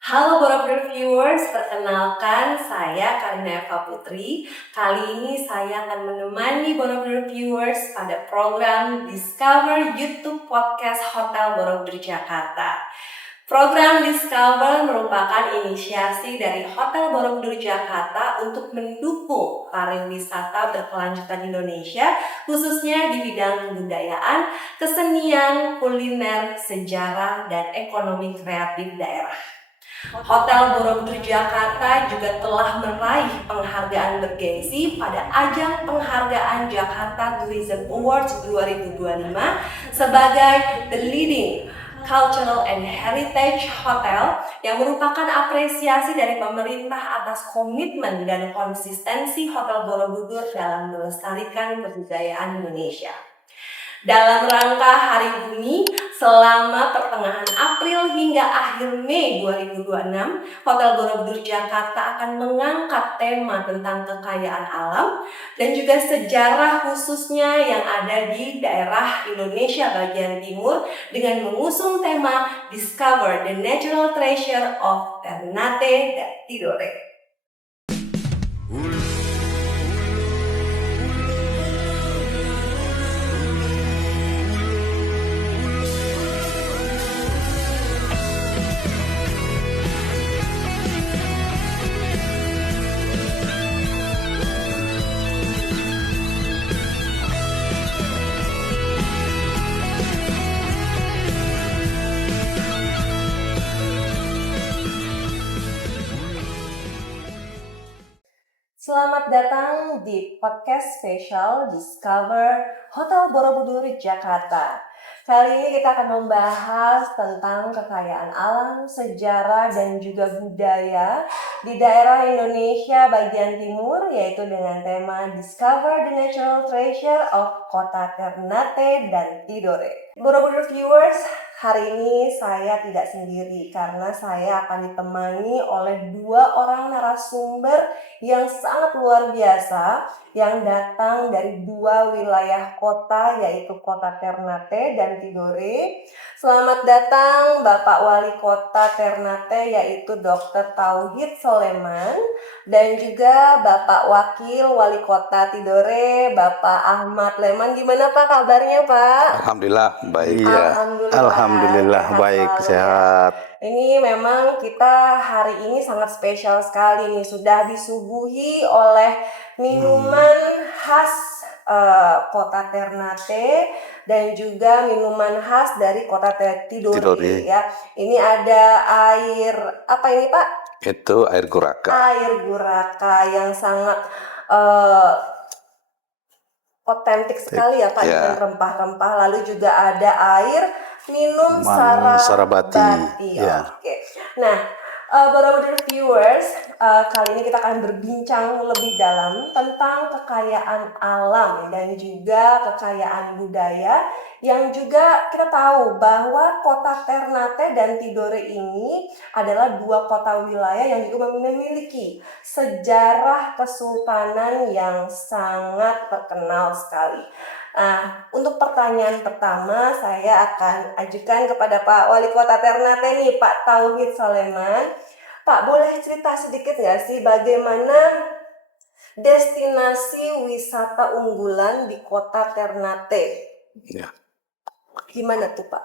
Halo Borobudur Viewers, perkenalkan saya Karina Eva Putri. Kali ini saya akan menemani Borobudur Viewers pada program Discover YouTube Podcast Hotel Borobudur Jakarta. Program Discover merupakan inisiasi dari Hotel Borobudur Jakarta untuk mendukung pariwisata berkelanjutan Indonesia, khususnya di bidang kebudayaan, kesenian, kuliner, sejarah, dan ekonomi kreatif daerah. Hotel Borobudur Jakarta juga telah meraih penghargaan bergengsi pada ajang penghargaan Jakarta Tourism Awards 2025 sebagai The Leading Cultural and Heritage Hotel, yang merupakan apresiasi dari pemerintah atas komitmen dan konsistensi Hotel Borobudur dalam melestarikan kebudayaan Indonesia. Dalam rangka Hari Bumi, selama pertengahan April hingga akhir Mei 2026, Hotel Borobudur Jakarta akan mengangkat tema tentang kekayaan alam dan juga sejarah khususnya yang ada di daerah Indonesia bagian timur dengan mengusung tema Discover the Natural Treasure of Ternate dan Tidore. Selamat datang di podcast spesial Discover Hotel Borobudur Jakarta. Kali ini kita akan membahas tentang kekayaan alam, sejarah, dan juga budaya di daerah Indonesia bagian timur, yaitu dengan tema Discover the Natural Treasure of Kota Ternate dan Tidore. Borobudur Viewers, hari ini saya tidak sendiri karena saya akan ditemani oleh dua orang narasumber yang sangat luar biasa yang datang dari dua wilayah kota, yaitu Kota Ternate dan Tidore. Selamat datang Bapak Wali Kota Ternate, yaitu Dr. Tauhid Soleman, dan juga Bapak Wakil Wali Kota Tidore, Bapak Ahmad Leman. Gimana Pak kabarnya Pak? Alhamdulillah baik. Alhamdulillah baik, sehat. Ini memang kita hari ini sangat spesial sekali nih, sudah disuguhi oleh minuman khas Kota Ternate dan juga minuman khas dari Kota Tidore ya. Ini ada air apa ini Pak? Itu air guraka. Air guraka yang sangat otentik sekali ya Pak, dengan rempah-rempah. Lalu juga ada air minum sarabati. Oke. Nah, Borobudur Viewers, kali ini kita akan berbincang lebih dalam tentang kekayaan alam dan juga kekayaan budaya, yang juga kita tahu bahwa Kota Ternate dan Tidore ini adalah dua kota wilayah yang juga memiliki sejarah kesultanan yang sangat terkenal sekali. Nah, untuk pertanyaan pertama saya akan ajukan kepada Pak Wali Kota Ternate nih, Pak Tauhid Soleman. Pak, boleh cerita sedikit nggak sih bagaimana destinasi wisata unggulan di Kota Ternate? Ya. Gimana tuh Pak?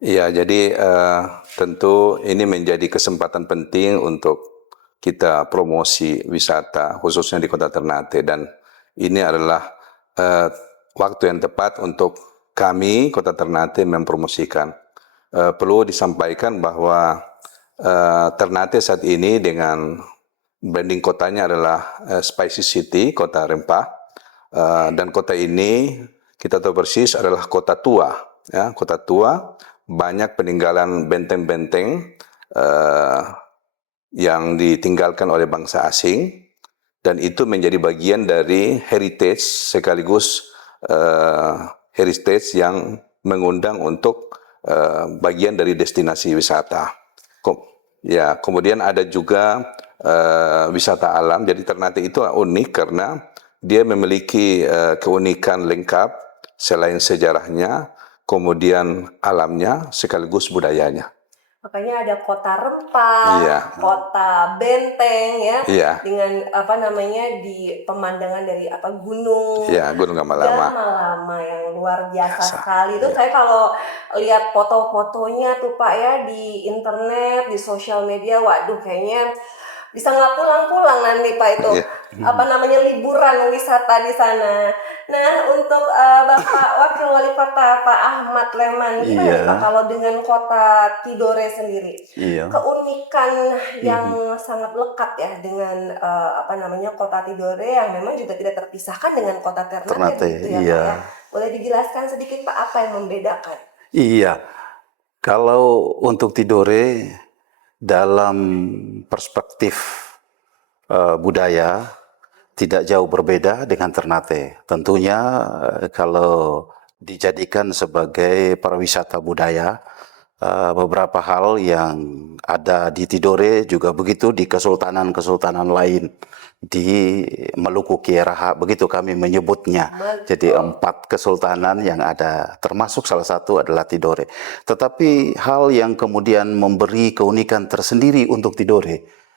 Iya, jadi tentu ini menjadi kesempatan penting untuk kita promosi wisata khususnya di Kota Ternate, dan ini adalah waktu yang tepat untuk kami Kota Ternate mempromosikan. Perlu disampaikan bahwa Ternate saat ini dengan branding kotanya adalah Spicy City, kota rempah, dan kota ini kita tahu persis adalah kota tua, ya, kota tua, banyak peninggalan benteng-benteng yang ditinggalkan oleh bangsa asing, dan itu menjadi bagian dari heritage sekaligus heritage yang mengundang untuk bagian dari destinasi wisata. Ya, kemudian ada juga wisata alam. Jadi Ternate itu unik karena dia memiliki keunikan lengkap selain sejarahnya, kemudian alamnya sekaligus budayanya. Makanya ada kota rempah, Iya. kota benteng ya, Iya. dengan di pemandangan dari gunung Iya, Gunung Gamalama. Gamalama yang luar biasa Biasa. sekali. Itu Iya. saya kalau lihat foto-fotonya tuh Pak ya di internet, di sosial media, waduh kayaknya bisa nggak pulang-pulang nanti Pak itu. Iya. Liburan wisata di sana. Nah, untuk Bapak Wakil Wali Kota Pak Ahmad Leman, gimana nih Pak kalau dengan kota Tidore sendiri? Iya. Keunikan yang sangat lekat ya dengan kota Tidore yang memang juga tidak terpisahkan dengan kota Ternate gitu ya iya. Pak ya. Boleh dijelaskan sedikit Pak apa yang membedakan? Iya. Kalau untuk Tidore dalam perspektif budaya tidak jauh berbeda dengan Ternate. Tentunya kalau dijadikan sebagai pariwisata budaya, beberapa hal yang ada di Tidore juga begitu di kesultanan-kesultanan lain di Maluku Kieraha, begitu kami menyebutnya. Jadi 4 kesultanan yang ada, termasuk salah satu adalah Tidore. Tetapi hal yang kemudian memberi keunikan tersendiri untuk Tidore,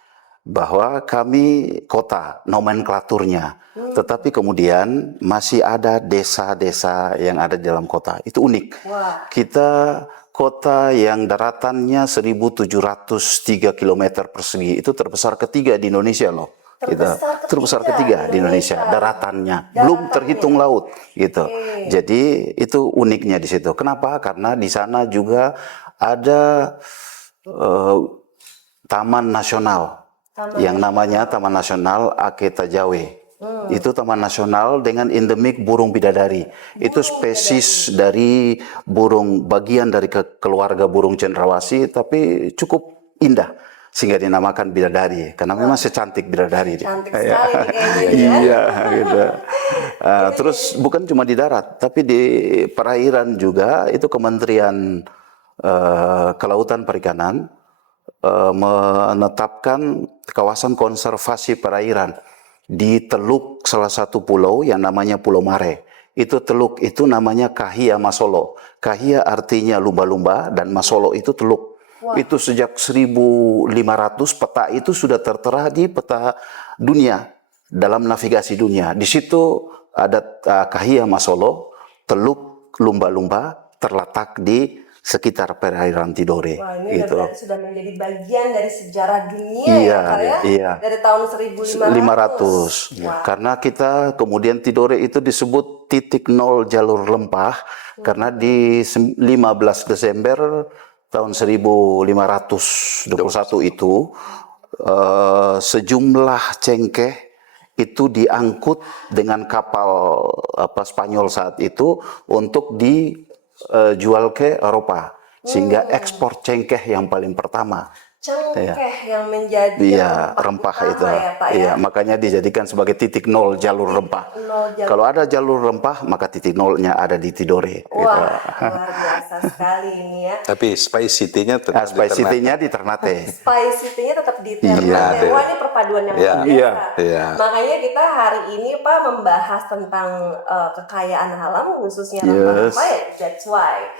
bahwa kami kota, nomenklaturnya, tetapi kemudian masih ada desa-desa yang ada di dalam kota. Itu unik. Kita kota yang daratannya 1.703 km persegi, itu terbesar ketiga di Indonesia loh. Terbesar ketiga di Indonesia, daratannya, belum terhitung laut gitu. Jadi itu uniknya di situ. Kenapa? Karena di sana juga ada taman nasional yang namanya Taman Nasional Aketa Jawe. Itu taman nasional dengan endemik burung bidadari. Itu spesies dari burung, bagian dari keluarga burung cendrawasih, tapi cukup indah sehingga dinamakan bidadari karena memang secantik bidadari. Cantik sekali kayaknya. Iya, gitu. Terus bukan cuma di darat, tapi di perairan juga. Itu Kementerian Kelautan Perikanan menetapkan kawasan konservasi perairan di teluk salah satu pulau yang namanya Pulau Mare. Itu teluk itu namanya Kahia Masolo. Kahia artinya lumba-lumba dan Masolo itu teluk. Itu sejak 1500 peta itu sudah tertera di peta dunia dalam navigasi dunia. Di situ ada Kahia Masolo, teluk lumba-lumba terletak di sekitar perairan Tidore. Wah, ini gitu. sudah menjadi bagian dari sejarah dunia Iya. Dari tahun 1500. Karena kita kemudian Tidore itu disebut titik nol jalur rempah karena di 15 Desember tahun 1521 itu sejumlah cengkeh itu diangkut dengan kapal Spanyol saat itu untuk dijual ke Eropa, sehingga ekspor cengkeh yang paling pertama. Cengkeh yang menjadi rempah itu. ya, Pak, ya? Makanya dijadikan sebagai titik nol jalur rempah. Kalau ada jalur rempah, maka titik nolnya ada di Tidore. Wah, luar biasa sekali ini ya. Tapi Spice City-nya tetap Spice City-nya di Ternate. Spice City-nya tetap di Ternate. Wah, ini perpaduan yang luar biasa. Makanya kita hari ini Pak membahas tentang kekayaan alam khususnya rempah-rempah ya. That's why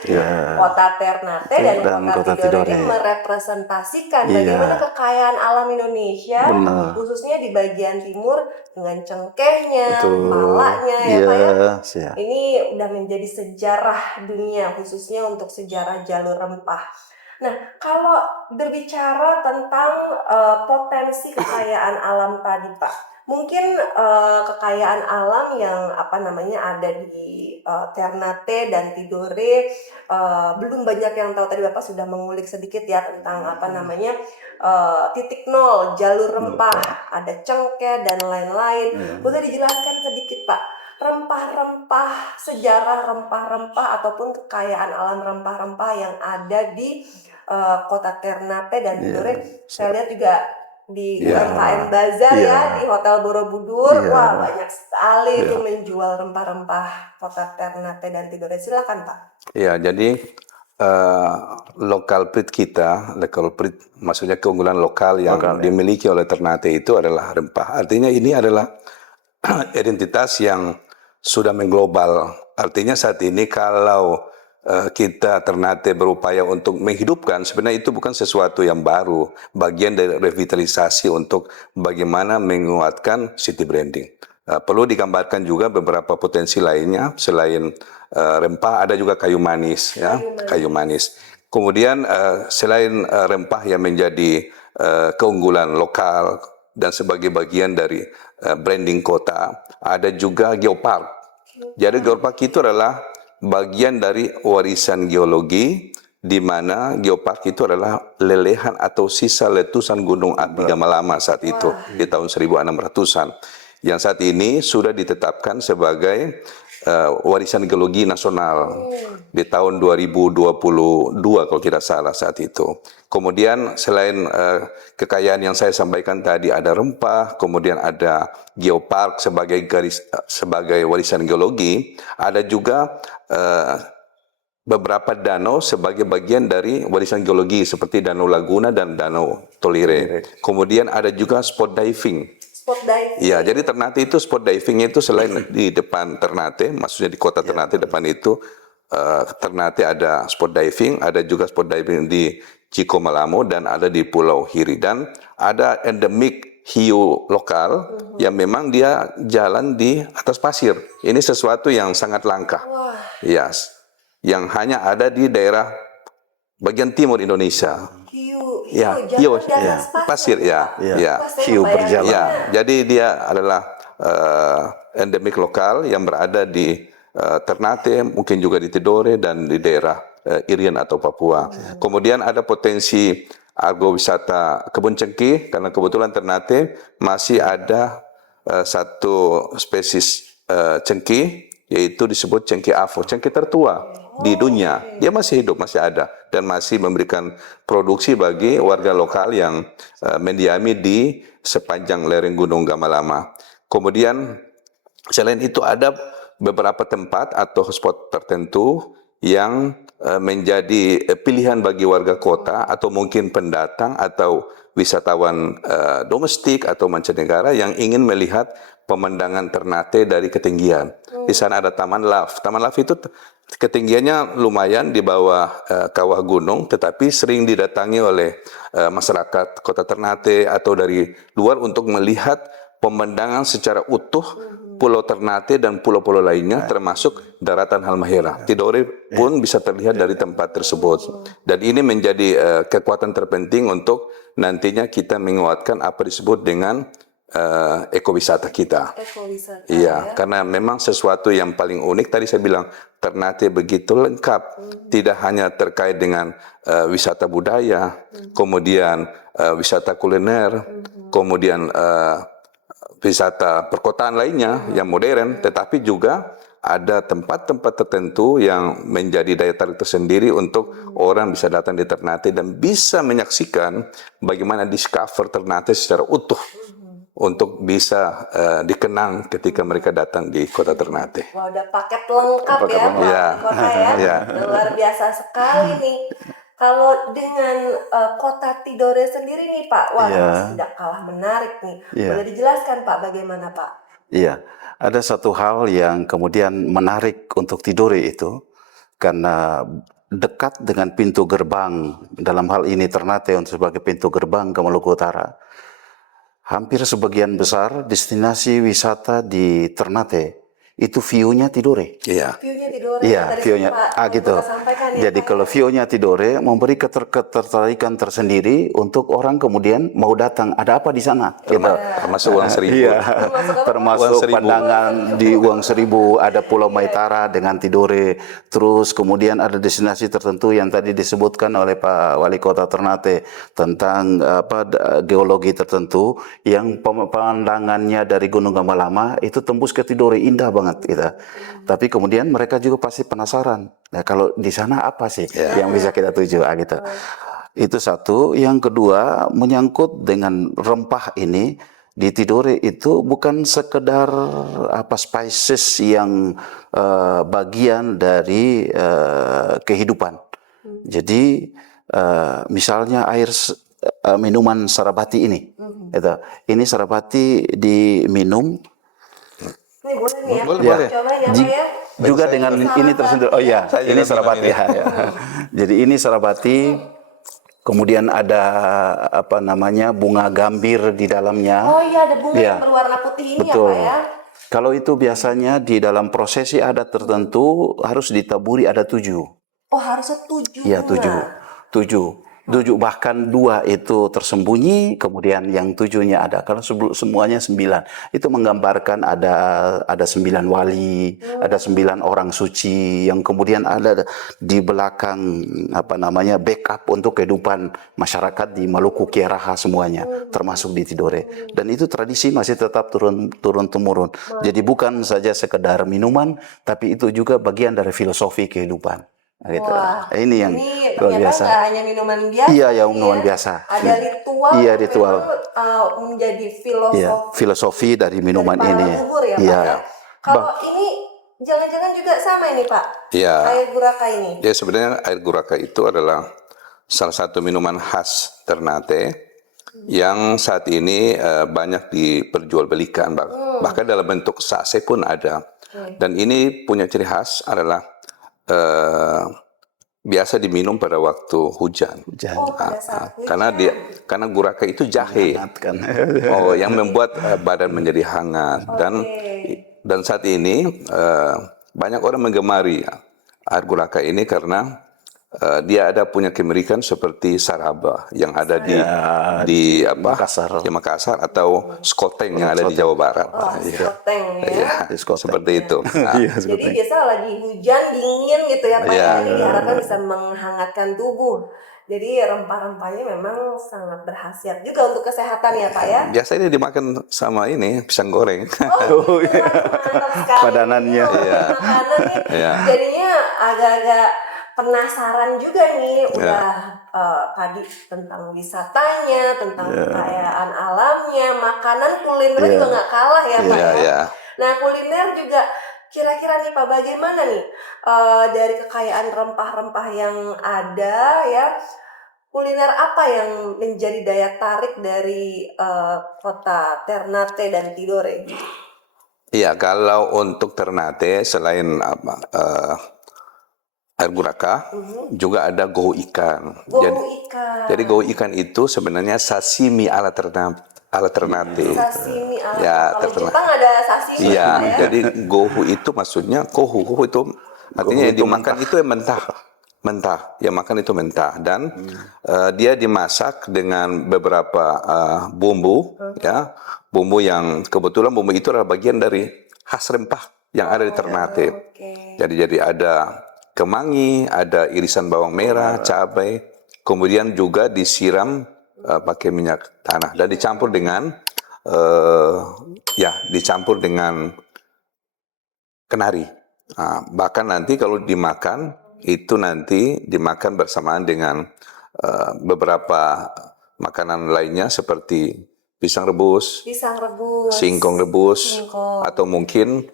kota Ternate dan kota Tidore ini merepresentasikan bagaimana kekayaan alam Indonesia, khususnya di bagian timur dengan cengkehnya, palanya ya Pak ya. Ini udah menjadi sejarah dunia, khususnya untuk sejarah jalur rempah. Nah, kalau berbicara tentang potensi kekayaan alam tadi Pak, mungkin kekayaan alam yang ada di Ternate dan Tidore belum banyak yang tahu. Tadi Bapak sudah mengulik sedikit ya tentang titik nol jalur rempah, ada cengkeh dan lain-lain. Boleh dijelaskan sedikit Pak, rempah-rempah, sejarah rempah-rempah ataupun kekayaan alam rempah-rempah yang ada di kota Ternate dan Tidore. Saya lihat juga di UMKM Bazar di Hotel Borobudur, wah banyak sekali itu menjual rempah-rempah kota Ternate dan Tidore. Silakan Pak. Ya, jadi local breed maksudnya keunggulan lokal yang dimiliki oleh Ternate itu adalah rempah. Artinya ini adalah identitas yang sudah mengglobal. Artinya saat ini kalau kita Ternate berupaya untuk menghidupkan, sebenarnya itu bukan sesuatu yang baru, bagian dari revitalisasi untuk bagaimana menguatkan city branding. Perlu digambarkan juga beberapa potensi lainnya selain rempah, ada juga kayu manis, ya, kayu manis. Kemudian selain rempah yang menjadi keunggulan lokal dan sebagai bagian dari branding kota, ada juga geopark. Jadi geopark itu adalah bagian dari warisan geologi, di mana geopark itu adalah lelehan atau sisa letusan gunung api Gamalama saat itu di tahun 1600-an, yang saat ini sudah ditetapkan sebagai warisan geologi nasional di tahun 2022 kalau tidak salah saat itu. Kemudian selain kekayaan yang saya sampaikan tadi, ada rempah, kemudian ada geopark sebagai warisan geologi, ada juga beberapa danau sebagai bagian dari warisan geologi seperti Danau Laguna dan Danau Tolire. Kemudian ada juga spot diving. Spot diving. Ya, jadi Ternate itu spot diving itu selain di depan Ternate, maksudnya di kota Ternate depan itu Ternate ada spot diving, ada juga spot diving di Ciko Malamo dan ada di Pulau Hiri, dan ada endemik hiu lokal yang memang dia jalan di atas pasir. Ini sesuatu yang sangat langka. Yes. Yang hanya ada di daerah bagian timur Indonesia. Hiu hiu, jalan di atas pasir, ya. Hiu berjalan. Ya, jadi dia adalah endemik lokal yang berada di Ternate, mungkin juga di Tidore dan di daerah Irian atau Papua. Kemudian ada potensi agrowisata kebun cengkeh, karena kebetulan Ternate masih ada satu spesies cengkeh, yaitu disebut cengkeh Afo, cengkeh tertua di dunia. Dia masih hidup, masih ada, dan masih memberikan produksi bagi warga lokal yang mendiami di sepanjang lereng Gunung Gamalama. Kemudian selain itu ada beberapa tempat atau spot tertentu yang menjadi pilihan bagi warga kota atau mungkin pendatang atau wisatawan domestik atau mancanegara yang ingin melihat pemandangan Ternate dari ketinggian. Di sana ada Taman Laf. Taman Laf itu ketinggiannya lumayan di bawah kawah gunung, tetapi sering didatangi oleh masyarakat kota Ternate atau dari luar untuk melihat pemandangan secara utuh Pulau Ternate dan pulau-pulau lainnya, termasuk daratan Halmahera. Tidore pun bisa terlihat dari tempat tersebut. Dan ini menjadi kekuatan terpenting untuk nantinya kita menguatkan apa disebut dengan ekowisata kita. Ekowisata. Iya, karena memang sesuatu yang paling unik, tadi saya bilang Ternate begitu lengkap, tidak hanya terkait dengan wisata budaya, kemudian wisata kuliner, kemudian wisata perkotaan lainnya yang modern, tetapi juga ada tempat-tempat tertentu yang menjadi daya tarik tersendiri untuk orang bisa datang di Ternate dan bisa menyaksikan bagaimana discover Ternate secara utuh untuk bisa dikenang ketika mereka datang di kota Ternate. Wah, udah paket lengkap ya, Pak, kota ya. Luar biasa sekali nih. Kalau dengan kota Tidore sendiri nih Pak, wah masih tidak kalah menarik nih. Boleh dijelaskan Pak bagaimana Pak? Iya, ada satu hal yang kemudian menarik untuk Tidore itu, karena dekat dengan pintu gerbang, dalam hal ini Ternate untuk sebagai pintu gerbang ke Maluku Utara. Hampir sebagian besar destinasi wisata di Ternate itu view-nya Tidore. Iya. View-nya Tidore. Iya, view-nya. Gitu. Jadi Ya, kalau view-nya Tidore memberi ketertarikan tersendiri untuk orang kemudian mau datang. Ada apa di sana? Termasuk Uang Seribu. Iya. Termasuk pandangan di Uang Seribu, ada Pulau Maitara dengan Tidore. Terus kemudian ada destinasi tertentu yang tadi disebutkan oleh Pak Wali Kota Ternate tentang geologi tertentu yang pemandangannya dari Gunung Gamalama itu tembus ke Tidore, indah banget gitu. Tapi kemudian mereka juga pasti penasaran. Nah, kalau di sana apa sih yang bisa kita tuju gitu. Itu satu. Yang kedua, menyangkut dengan rempah ini di Tidore itu bukan sekedar spices yang bagian dari kehidupan. Jadi misalnya air minuman Sarabati ini. Ini Sarabati diminum. Ini boleh nih ya, boleh. coba ya Pak ya. juga dengan ini tersendiri. Oh ya, Saya ini juga sarabati bingung ya. Jadi ini sarabati. Kemudian ada apa namanya bunga gambir di dalamnya. Oh iya, ada bunga Iya. yang berwarna putih ini Betul. ya Pak ya. Kalau itu biasanya di dalam prosesi adat tertentu harus ditaburi ada 7. Oh harusnya 7 Iya, bunga. 7. 7 bahkan 2 itu tersembunyi, kemudian yang 7-nya ada. Kalau semuanya 9, itu menggambarkan ada 9 wali, ada 9 orang suci yang kemudian ada di belakang apa namanya backup untuk kehidupan masyarakat di Maluku Kiaraha semuanya, termasuk di Tidore. Dan itu tradisi masih tetap turun temurun. Jadi bukan saja sekedar minuman, tapi itu juga bagian dari filosofi kehidupan. Gitu. Wah, Ini yang ini luar ternyata biasa. nggak hanya minuman biasa. Iya, ya nih minuman biasa. Ada ritual. Iya, yang ritual. memang, menjadi Iya, filosofi filosofi dari minuman para ini. leluhur ya Iya. Pak ya. Kalau ini jangan-jangan juga sama ini Pak. Iya. Air guraka ini. Ya sebenarnya air guraka itu adalah salah satu minuman khas Ternate yang saat ini banyak diperjualbelikan, bahkan dalam bentuk sachet pun ada. Dan ini punya ciri khas adalah biasa diminum pada waktu hujan. Oh pada saat hujan. Karena guraka itu jahe. Kan. Oh, yang membuat badan menjadi hangat. Dan saat ini banyak orang menggemari air guraka ini karena dia ada punya kemirikan seperti saraba yang ada di Makassar. di Makassar atau skoteng yang ada di Jawa Barat. Oh, skoteng ya. Seperti itu. Nah, Jadi biasa lagi hujan dingin gitu ya Pak. Iya. Jadi diharapkan bisa menghangatkan tubuh. Jadi rempah-rempahnya memang sangat berkhasiat juga untuk kesehatan ya Pak ya. biasanya dimakan sama ini pisang goreng. Oh, mantap sekali. Padanannya. Iya. Makanan nih. Iya. Jadinya agak-agak penasaran juga nih. Udah tadi tentang wisatanya, tentang kekayaan alamnya, makanan kuliner juga nggak kalah ya Pak Iya, ya. iya. Nah kuliner juga kira-kira nih Pak bagaimana nih dari kekayaan rempah-rempah yang ada ya, kuliner apa yang menjadi daya tarik dari kota Ternate dan Tidore? Iya, kalau untuk Ternate selain air guraka, juga ada gohu ikan. Gohu ikan. Jadi gohu ikan itu sebenarnya sashimi ala Ternate. Sashimi ala Ya, kalau Jepang ada sashimi Iya, ya. jadi gohu itu maksudnya kohu itu artinya yang dimakan itu yang mentah, yang makan itu mentah dan dia dimasak dengan beberapa bumbu, ya, bumbu yang kebetulan bumbu itu adalah bagian dari khas rempah yang ada di Ternate. Jadi ada kemangi, ada irisan bawang merah, cabai, kemudian juga disiram pakai minyak tanah dan dicampur dengan dicampur dengan kenari. Nah, bahkan nanti kalau dimakan itu nanti dimakan bersamaan dengan beberapa makanan lainnya seperti pisang rebus, singkong rebus, atau mungkin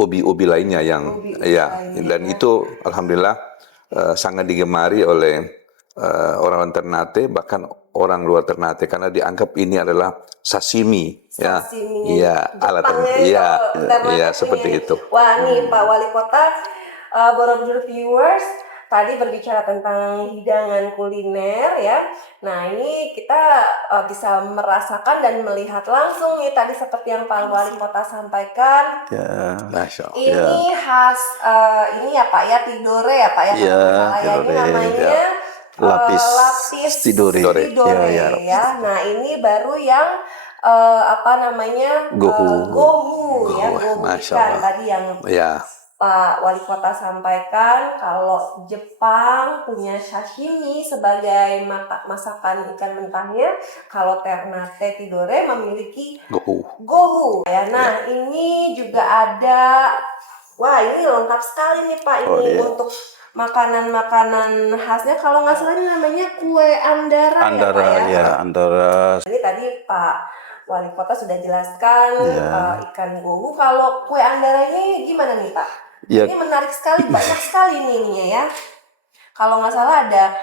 ubi-ubi lainnya yang dan itu alhamdulillah sangat digemari oleh orang Ternate, bahkan orang luar Ternate karena dianggap ini adalah sashimi ya. Iya, ala Ternate. Iya, seperti itu. Wah, nih Pak Wali Kota, Borobudur viewers, tadi berbicara tentang hidangan kuliner ya. Nah, ini kita bisa merasakan dan melihat langsung nih tadi seperti yang Pak Wali Kota sampaikan. Ya, Masya Allah. Ini khas ini ya Pak ya, Tidore ya Pak ya. Iya, Ini namanya lapis Tidore. Ya. Nah, ini baru yang gohu ya, gohu Masya ikan Allah. tadi yang Pak Wali Kota sampaikan kalau Jepang punya sashimi sebagai masakan ikan mentahnya, kalau Ternate Tidore memiliki gohu. Ya, nah ini juga ada, wah ini lengkap sekali nih Pak ini untuk makanan-makanan khasnya. Kalau nggak salah ini namanya kue andara ya Pak ya. Andara. Ini tadi Pak Wali Kota sudah jelaskan ikan gohu. Kalau kue andaranya gimana nih Pak? Ya. Ini menarik sekali, banyak sekali nih ininya ya. Kalau nggak salah ada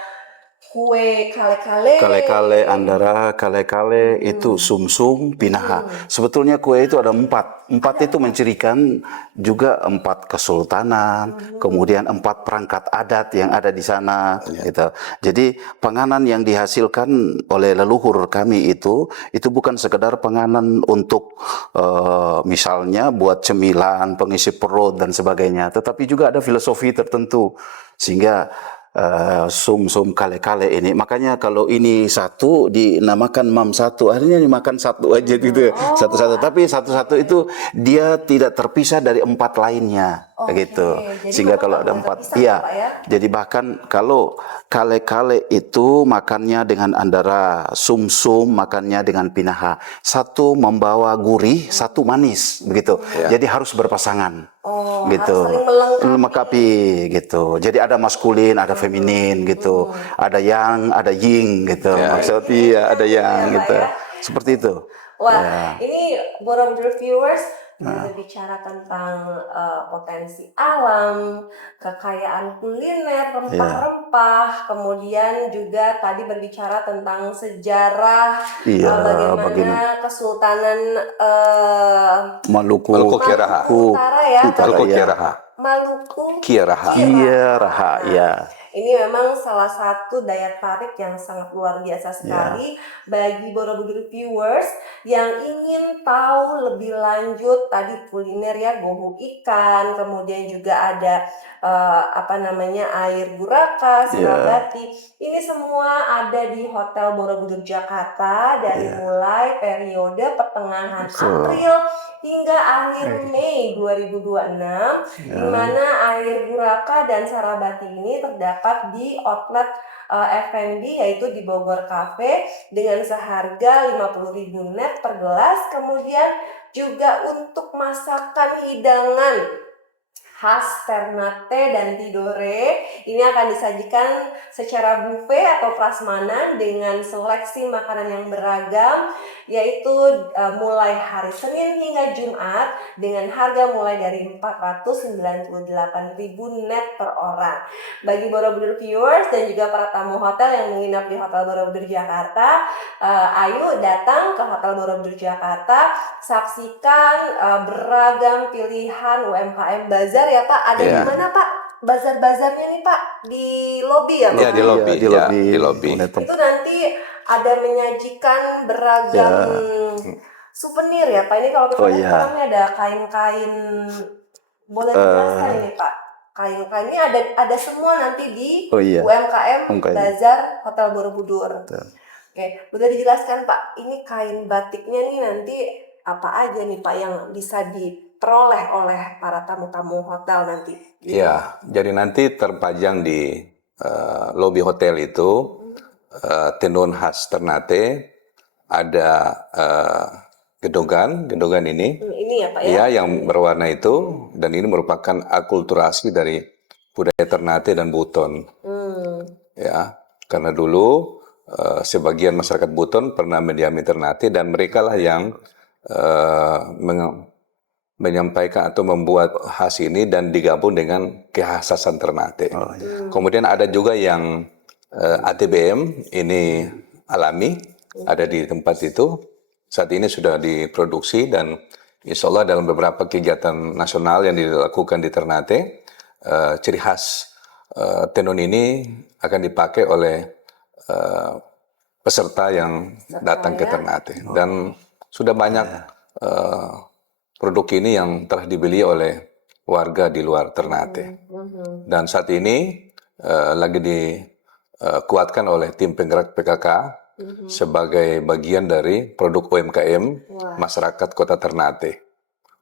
kue kale-kale. Kale-kale Andara, kale-kale itu sumsum, pinaha. Sebetulnya kue itu ada 4. 4 itu mencirikan juga 4 kesultanan, kemudian 4 perangkat adat yang ada di sana. Gitu. Jadi panganan yang dihasilkan oleh leluhur kami itu bukan sekedar panganan untuk misalnya buat cemilan, pengisi perut dan sebagainya, tetapi juga ada filosofi tertentu sehingga sum-sum kale-kale ini. Makanya kalau ini satu dinamakan mam satu, akhirnya dimakan satu aja gitu. Satu-satu. Tapi satu-satu itu dia tidak terpisah dari 4 lainnya. Gitu. Jadi Sehingga kalau ada 4, iya. Jadi bahkan kalau kale-kale itu makannya dengan Andara, sum-sum makannya dengan pinaha. Satu membawa gurih, satu manis, begitu. Jadi harus berpasangan. Gitu. Harus saling melengkapi gitu. Jadi ada maskulin, ada feminin gitu. Ada yang, ada yin gitu. Maksudnya ada yang gitu. Seperti itu. Wah, ini Borobudur viewers berbicara tentang potensi alam, kekayaan kuliner, rempah-rempah, kemudian juga tadi berbicara tentang sejarah, bagaimana Kesultanan Maluku Kiaraha. Utara ya, Maluku Kiaraha. Maluku Kiaraha. Kiaraha, ya. Ini memang salah satu daya tarik yang sangat luar biasa sekali bagi Borobudur viewers yang ingin tahu lebih lanjut tadi kuliner ya, gohu ikan, kemudian juga ada air guraka, serabati. Ini semua ada di Hotel Borobudur Jakarta dari mulai periode pertengahan April hingga akhir Mei 2026, di mana air guraka dan sarabati ini terdapat di outlet F&B yaitu di Bogor Cafe dengan seharga 50.000 net per gelas. Kemudian juga untuk masakan hidangan khas Ternate dan Tidore ini akan disajikan secara buffet atau prasmanan dengan seleksi makanan yang beragam, yaitu mulai hari Senin hingga Jumat dengan harga mulai dari 498.000 net per orang. Bagi Borobudur viewers dan juga para tamu hotel yang menginap di Hotel Borobudur Jakarta, ayo datang ke Hotel Borobudur Jakarta, saksikan beragam pilihan UMKM bazar ya Pak. Ada di mana Pak? Bazar-bazarnya nih Pak, di lobi ya Pak? Iya, di lobi. Di lobi. Itu nanti ada menyajikan beragam souvenir ya Pak. Ini kalau kita lihat ini ada kain-kain, boleh dijelaskan ini Pak? Kain-kainnya ada semua nanti di UMKM Bazar Hotel Borobudur. Oke, boleh dijelaskan Pak, ini kain batiknya nih nanti apa aja nih Pak yang bisa diperoleh oleh para tamu-tamu hotel nanti? Iya, jadi nanti terpajang di lobi hotel itu tenun khas Ternate, ada gendongan ini. Ini ya Pak ya? Iya, yang berwarna itu, dan ini merupakan akulturasi dari budaya Ternate dan Buton. Ya, karena dulu sebagian masyarakat Buton pernah mendiami Ternate dan mereka lah yang menyampaikan atau membuat khas ini dan digabung dengan kekhasan Ternate. Kemudian ada juga yang ATBM, ini alami, ada di tempat itu. Saat ini sudah diproduksi dan insya Allah dalam beberapa kegiatan nasional yang dilakukan di Ternate, ciri khas tenun ini akan dipakai oleh peserta yang datang ke Ternate. Dan sudah banyak produk ini yang telah dibeli oleh warga di luar Ternate. Dan saat ini lagi dikuatkan oleh tim penggerak PKK sebagai bagian dari produk UMKM masyarakat Kota Ternate.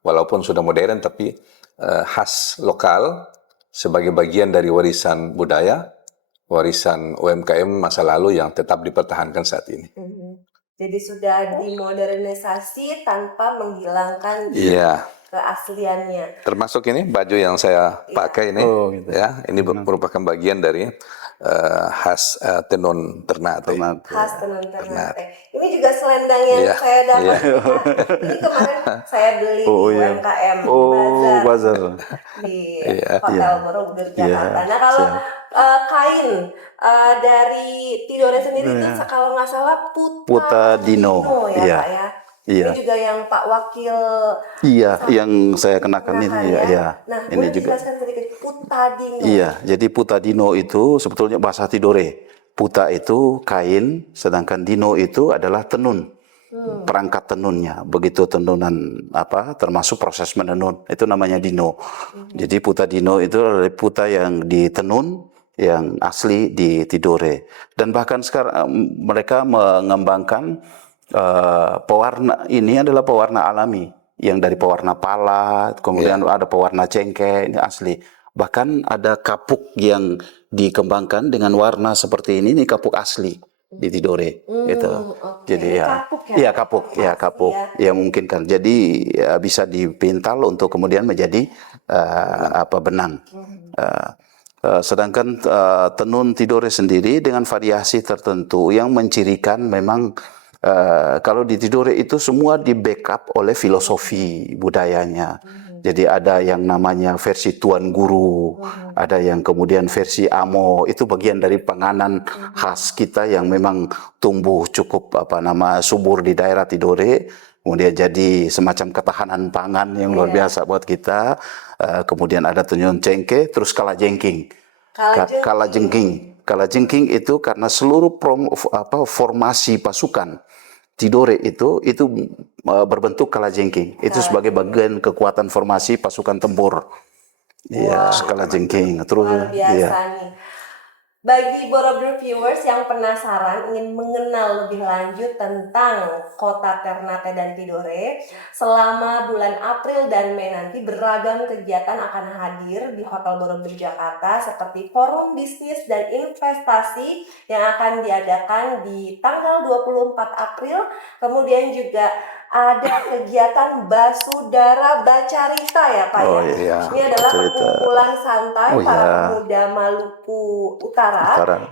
Walaupun sudah modern tapi khas lokal sebagai bagian dari warisan budaya, warisan UMKM masa lalu yang tetap dipertahankan saat ini. Jadi sudah dimodernisasi tanpa menghilangkan keasliannya. Termasuk ini baju yang saya pakai ini, ya, ini merupakan bagian dari khas tenun Ternate. Khas tenun Ternate. Ini juga selendang yang Iya, saya dapat. iya. Ini kemarin saya beli Oh, di iya. UMKM Oh, bazar. di Iya. Hotel Iya. Borobudur Iya, Jakarta. Nah kalau siap. kain dari Tidore sendiri itu Iya. kalau nggak salah Puta Dino Dino, ya iya. Pak ya. Iya. Ini juga yang Pak Wakil Iya, yang saya kenakan ini, kenakan iya, ya. iya. Nah Ini boleh juga. dijelaskan sedikit Putadino. Iya, jadi Puta Dino itu sebetulnya bahasa Tidore. Puta itu kain, sedangkan Dino itu adalah tenun. Perangkat tenunnya. Begitu tenunan termasuk proses menenun, itu namanya Dino. Jadi Puta Dino itu adalah puta yang ditenun yang asli di Tidore. Dan bahkan sekarang mereka mengembangkan pewarna, ini adalah pewarna alami yang dari pewarna pala, kemudian ada pewarna cengkeh, ini asli. Bahkan ada kapuk yang dikembangkan dengan warna seperti ini kapuk asli di Tidore gitu. Oke. Jadi Ini ya, kapuk ya? iya kapuk, ya kapuk, ya memungkinkan. Jadi ya, bisa dipintal untuk kemudian menjadi benang. Sedangkan tenun Tidore sendiri dengan variasi tertentu yang mencirikan memang kalau di Tidore itu semua di backup oleh filosofi budayanya. Jadi ada yang namanya versi Tuan Guru, ada yang kemudian versi Amo, itu bagian dari panganan khas kita yang memang tumbuh cukup subur di daerah Tidore. Kemudian jadi semacam ketahanan pangan yang luar biasa buat kita. Kemudian ada tenun cengkeh, terus kalajengking. Kalajengking itu karena seluruh formasi pasukan Tidore itu berbentuk kalajengking. Itu sebagai bagian kekuatan formasi pasukan tempur. Iya, kalajengking. Terus luar biasa iya. nih. Bagi Borobudur viewers yang penasaran ingin mengenal lebih lanjut tentang kota Ternate dan Tidore, selama bulan April dan Mei nanti beragam kegiatan akan hadir di Hotel Borobudur Jakarta seperti forum bisnis dan investasi yang akan diadakan di tanggal 24 April, kemudian juga ada kegiatan Basudara Bacarita ya Pak Oh, ya. iya. Ini adalah Bacarita. perkumpulan santai Oh, para iya. pemuda Maluku Utara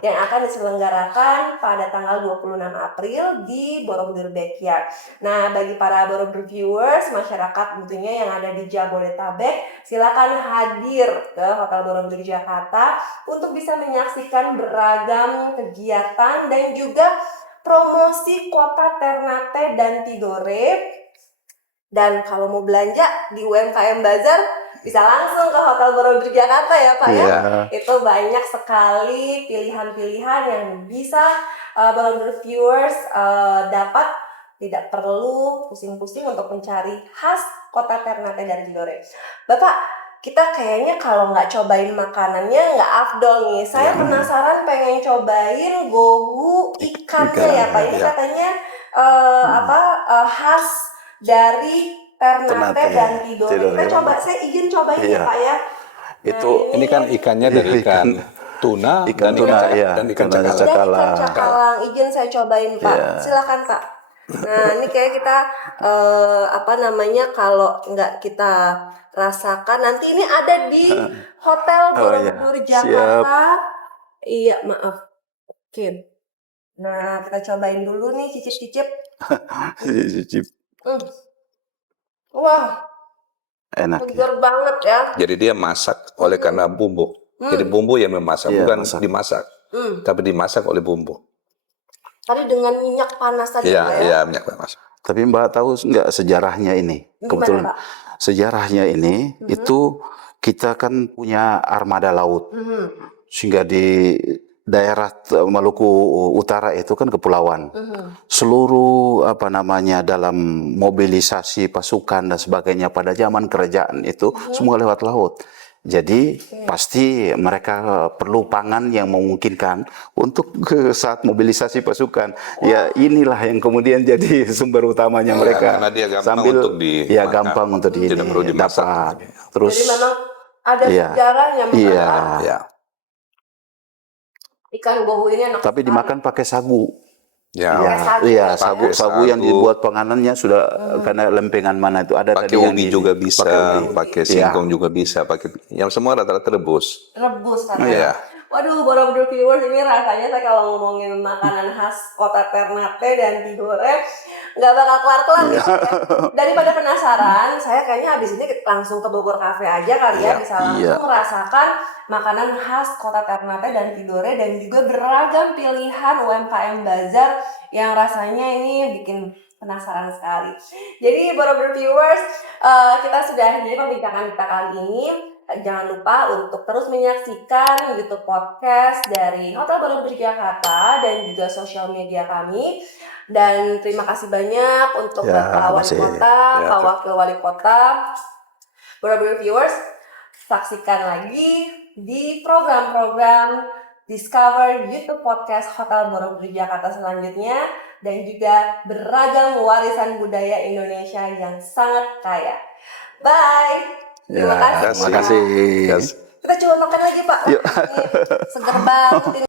yang akan diselenggarakan pada tanggal 26 April di Borobudur Backyard. Nah, bagi para Borobudur viewers, masyarakat tentunya yang ada di Jabodetabek, silakan hadir ke Hotel Borobudur Jakarta untuk bisa menyaksikan beragam kegiatan dan juga promosi kota Ternate dan Tidore. Dan kalau mau belanja di UMKM Bazar bisa langsung ke Hotel Borobudur Jakarta ya Pak ya. Itu banyak sekali pilihan-pilihan yang bisa Borobudur viewers dapat, tidak perlu pusing-pusing untuk mencari khas kota Ternate dan Tidore. Bapak, kita kayaknya kalau nggak cobain makanannya nggak afdol nih. Saya penasaran pengen cobain gohu ikannya ya Pak. Ini katanya khas dari Ternate dan Tidore. Kita coba, saya izin cobain ya Pak ya. Itu ini kan ikannya dari ikan tuna, ikan dan tuna, dan ikan cakalang. Dan ikan cakalang, izin saya cobain Pak. Silakan Pak. Nah ini kayak kita kalau nggak kita rasakan nanti ini ada di Hotel Borobudur Jakarta. Iya maaf. Oke. Nah kita cobain dulu nih, cicip-cicip. Wah, enak. segar banget ya. Jadi dia masak oleh karena bumbu. Jadi bumbu yang memasak, bukan dimasak, tapi dimasak oleh bumbu. Tadi dengan minyak panas tadi ya? ya? Iya, minyak panas. Tapi Mbak tahu nggak sejarahnya ini? Kebetulan sejarahnya ini itu kita kan punya armada laut, sehingga di daerah Maluku Utara itu kan kepulauan. Seluruh dalam mobilisasi pasukan dan sebagainya pada zaman kerajaan itu semua lewat laut. Jadi pasti mereka perlu pangan yang memungkinkan untuk saat mobilisasi pasukan. Ya inilah yang kemudian jadi sumber utamanya mereka. Karena dia gampang untuk dimakan. Gampang untuk tidak perlu dimasak. dapat. Terus jadi memang ada sejarahnya. Iya. Ikan gohu ini enak. Tapi dimakan pakai sagu. Ya, sagu yang dibuat penganannya sudah karena lempengan mana itu ada. Pakai ubi juga bisa, pakai singkong juga bisa, pakai yang semua rata-rata rebus. Rebus Iya. Waduh, Borobudur viewers, ini rasanya saya kalau ngomongin makanan khas kota Ternate dan Tidore nggak bakal kelar-kelar gitu ya. Daripada penasaran, saya kayaknya habis ini langsung ke Bogor Cafe aja kali ya, bisa langsung merasakan makanan khas kota Ternate dan Tidore dan juga beragam pilihan UMKM bazar yang rasanya ini bikin penasaran sekali. Jadi Borobudur viewers, kita sudah jadi perbincangan kita kali ini. Jangan lupa untuk terus menyaksikan YouTube podcast dari Hotel Borobudur Jakarta dan juga sosial media kami. Dan terima kasih banyak untuk Bapak Wali Kota, Pak Wakil Wali Kota. Borobudur viewers, saksikan lagi di program-program Discover YouTube Podcast Hotel Borobudur Jakarta selanjutnya dan juga beragam warisan budaya Indonesia yang sangat kaya. Bye. Terima kasih. Terima kasih. Kita coba makan lagi Pak. Ini seger banget ini.